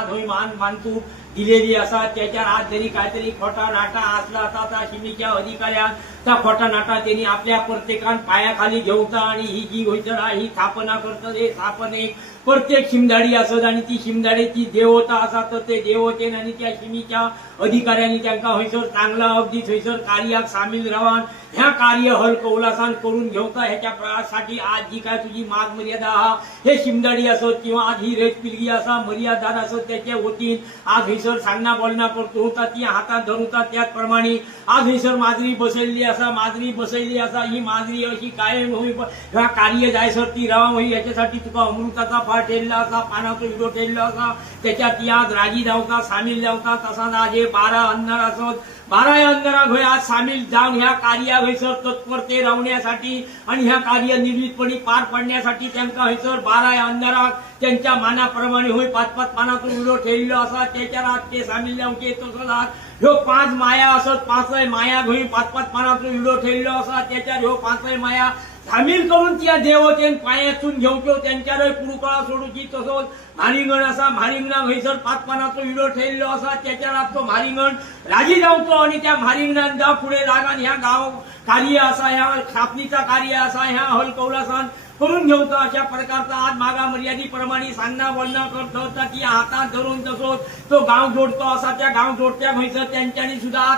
होई मानतूक दिलेली असा त्याच्या आज जरी काहीतरी खोटा नाटा असला असता त्या शिमीच्या अधिकाऱ्यान त्या खोटा नाटा त्यांनी आपल्या प्रत्येकान पायाखाली घेऊचा आणि ही जी होईचडा ही स्थापना करतात हे स्थापनेक प्रत्येक शिमदाडी असत आणि ती शिमदाडीची देवता असा तर ते देवतेन आणि त्या शिमीच्या अधिकाऱ्यांनी त्यांना हयसर चांगला अगदी थंयसर कार्यात सामील रावान ह्या कार्य हलकौलासान करून घेवता ह्याच्या प्रयासासाठी आज जी काय तुझी माग मर्यादा हा हे शिमदाडी असत किंवा आज ही रेत पिलगी असा मर्यादार असत त्याच्या वतीन आज हयसर सांगना बोलना करतो होता ती हातात धरुता त्याचप्रमाणे आज हयसर माजरी बसयल्ली असा ही माजरी अशी कायम होई ह्या कार्य जायसर ती रावा होई याच्यासाठी तुका अमृताचा फाळ ठेवला असा पानाचो विडो ठेवला असा त्याच्यात आज राजी जावता सामील जावता तसाच आज हे 12 अंधार असत 12 अंधाराक होय आज सामील जाऊन ह्या कार्या हयसर तत्परते रावण्यासाठी आणि ह्या कार्य निर्वितपणे पार पाडण्यासाठी त्यांना हयसर 12 अंधाराक त्यांच्या मानाप्रमाणे होय 5-5 पानाचो विडो ठेवलो असा त्याच्या आज ते सामील जावचे तसंच आज ह्यो 5 माया असत 5 माया घेऊन 5-5 पानाचो विडो ठेवलो असा त्याच्या ह्यो 5 माया सामील करून त्या देवतेन पायातून घेवच्यो त्यांच्यावर पुरुकळा सोडूची तसोच म्हारिंगण असा म्हारिंगणा हयसर 5 पानाचो विडो ठेवलो असा त्याच्या तो म्हारिंगण राजी जावचो आणि त्या म्हारिंगणान जा पुढे लागान ह्या गाव कार्य असा ह्या स्थापनेचा कार्य असा ह्या हलकौलासान करून घेऊचा अशा प्रकारचा आज मागा मर्यादेप्रमाणे सांगना बोलणं करत होता की हातात धरून तसोच तो गाव जोडतो असा त्या गाव जोडत्या हयसर त्यांच्यानी सुद्धा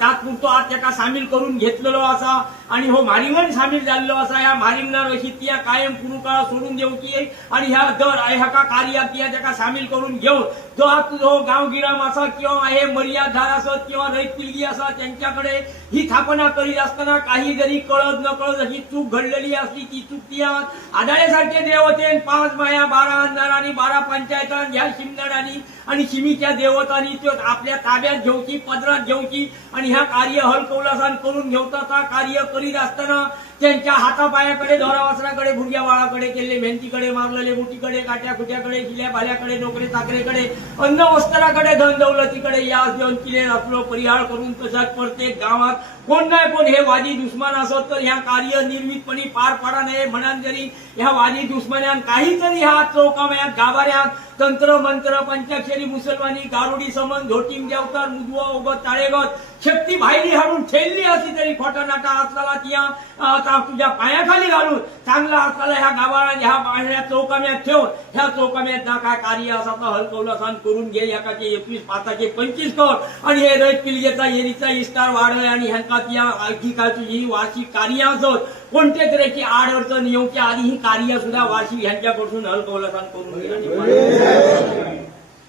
तात्पुरतो आज त्याका सामील करून घेतलेलो असा आणि हो म्हारिंगण सामील झालेलो असा या म्हारिंगणार अशी त्या कायम पुरुकाळा सोडून देऊची आणि ह्या दर ह्या कार्यात त्याका सामील करून घेऊन जो तुझो गावगिराम असा किंवा हे मर्यादार असत किंवा रैत पिलगी असा त्यांच्याकडे ही स्थापना करीत असताना काही जरी कळत न कळत अशी चूक घडलेली असली ती चूक ती आदाळ्यासारखे देवतेन 5 माया 12 अंधार आणि 12 पंचायतान ह्या शिमदाडानी आणि शिमीच्या देवतांनी तो आपल्या ताब्यात घेऊची पदरात घेऊची आणि ह्या कार्य हलकौलासान करून घेवता कार्य करीत असताना त्यांच्या हातापायाकडे धोरावासराकडे भुरग्या बाळाकडे केले मेहनतीकडे मारलेले मुठीकडे काट्या खुट्याकडे किल्या भाल्याकडे नोकरी चाकरेकडे अन्न वस्त्राकडे धन दौलतीकडे या देऊन किले असलो परिहार करून तशाच प्रत्येक गावात कोण नाही कोण हे वादी दुश्मन असत तर ह्या कार्य निर्मितपणे पार पाडा नये म्हणून जरी ह्या वादी दुश्मनान काहीतरी ह्या चौकामयात गाभाऱ्यात तंत्र मंत्र पंचाक्षरी मुसलमानी गारुडी समन झोटीम देवतर मुदवा ओगत ताळेगत शक्ती भाईली हाडून ठेवली असली तरी खोटा नाटा असला त्या तुझ्या पायाखाली घालून चांगला असला ह्या गाभाऱ्यात ह्या चौकाम्यात ठेवून ह्या चौकाम्यात ना काय कार्य असा हलकौलासान करून घे एकाचे 21 5चे 25 कर आणि हे रैत पिलगेचा येरीचा इस्तार वाढ आणि ह्यांका त्या अधिकाची ही वार्षिक कार्य असत कोणत्या तऱ्हेची आडअडचण येऊच्या आधी ही कार्य सुद्धा वार्षिक ह्यांच्याकडून हलकौलासान करून घे